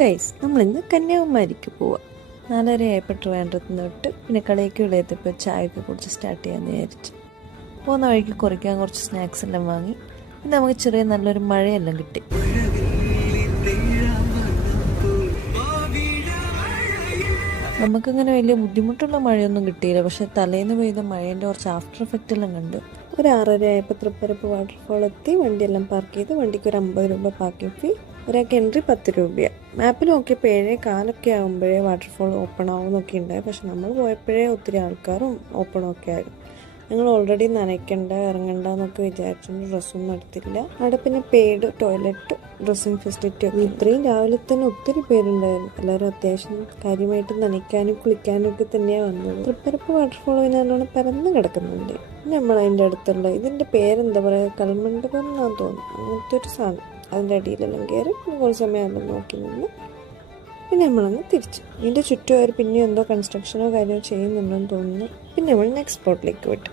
Guys നമ്മളിന്ന് കന്യാകുമാരിക്ക് പോവാം. 4:30 ആയപ്പോൾ ട്രിവാൻഡ്രത്ത് നിന്ന് വിട്ട് പിന്നെ കളിയൊക്കെ വിളയത്തപ്പോൾ ചായയൊക്കെ കുടിച്ച് സ്റ്റാർട്ട് ചെയ്യാമെന്ന് വിചാരിച്ചു. പോകുന്ന വഴിക്ക് കുറയ്ക്കാൻ കുറച്ച് സ്നാക്സ് എല്ലാം വാങ്ങി. പിന്നെ നമുക്ക് ചെറിയ നല്ലൊരു മഴയെല്ലാം കിട്ടി. നമുക്കങ്ങനെ വലിയ ബുദ്ധിമുട്ടുള്ള മഴയൊന്നും കിട്ടിയില്ല, പക്ഷെ തലേന്ന് പെയ്ത മഴേൻ്റെ കുറച്ച് ആഫ്റ്റർ എഫക്റ്റ് എല്ലാം കണ്ട്. ഒരു 6:30 ആയപ്പോൾ തൃപ്പരപ്പ് വാട്ടർഫോൾ എത്തി. വണ്ടിയെല്ലാം പാർക്ക് ചെയ്ത് വണ്ടിക്ക് ഒരു 50 രൂപ പാർക്കിംഗ് ഫീ, ഒരാൾക്ക് എൻട്രി 10 രൂപയാണ്. മാപ്പിൽ നോക്കിയപ്പോൾ 7:15 ആകുമ്പോഴേ വാട്ടർഫോൾ ഓപ്പൺ ആവുമെന്നൊക്കെ ഉണ്ടായി, പക്ഷെ നമ്മൾ പോയപ്പോഴേ ഒത്തിരി ആൾക്കാരും ഓപ്പണും ഒക്കെ ആയിരുന്നു. ഞങ്ങൾ ഓൾറെഡി നനയ്ക്കണ്ട ഇറങ്ങണ്ട എന്നൊക്കെ വിചാരിച്ചുകൊണ്ട് ഡ്രസ്സൊന്നും എടുത്തില്ല. അവിടെ പിന്നെ പെയ്ഡ് ടോയ്ലറ്റ്, ഡ്രസ്സിങ് ഫെസിലിറ്റി ഒക്കെ. ഇത്രയും രാവിലെ തന്നെ ഒത്തിരി പേരുണ്ടായിരുന്നു. എല്ലാവരും അത്യാവശ്യം കാര്യമായിട്ട് നനയ്ക്കാനും കുളിക്കാനും ഒക്കെ തന്നെയാണ് വന്നത്. തൃപ്പരപ്പ് വാട്ടർഫോൾ നല്ലോണം പരന്ന് കിടക്കുന്നുണ്ട്. നമ്മൾ അതിൻ്റെ അടുത്തുള്ള ഇതിൻ്റെ പേരെന്താ പറയുക, കൽമണ്ഡപം എന്നാന്ന് തോന്നുന്നു, അങ്ങനത്തെ ഒരു സാധനം. അതിൻ്റെ അടിയിലെല്ലാം കയറി പിന്നെ കുറച്ച് സമയം നോക്കി നിന്ന് പിന്നെ നമ്മളങ്ങ് തിരിച്ചു. ഇതിൻ്റെ ചുറ്റും അവർ പിന്നെ എന്തോ കൺസ്ട്രക്ഷനോ കാര്യമോ ചെയ്യുന്നുണ്ടെന്ന് തോന്നുന്നു. പിന്നെ നമ്മൾ നെക്സ്റ്റ് സ്പോട്ടിലേക്ക് വിട്ടു.